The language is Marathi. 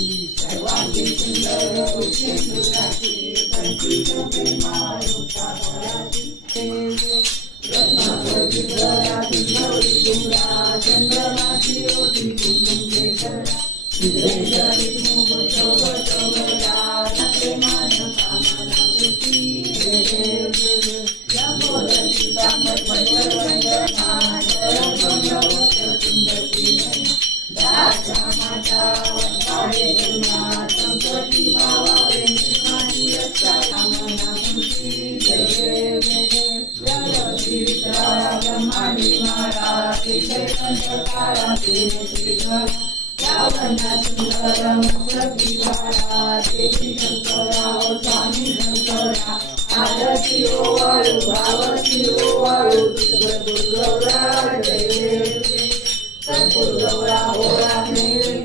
सर्वांगी सुंदर उच्चेंदुराची कंठीत प्रेमायुक्ता पराची रत्नाभरिद्राची गौरी कुंभा चंद्रमाची ओटी कुंकुम केशरा सिद्धेश्वरी मुख चौघरा प्रेमान कामना कृती जय देव जय देव या बोलती तामत पंचर वंदना सरस्वत सुंदरी दासा माता वंदारे तुना संकटी भावा वेंकटाची रक्षा कामना कृती जय देव जय देव विचारा ब्रह्मांडी मारा विषय पंचकारा श्रीधरा यावना सुंदर मुखविहारा देवी शंकरा ओ स्वामी शंकरा आरती ओ वाळू भावती ओ वाळू सद्गुरुगौरा जय देव सद्गुरुगौरा हो रामे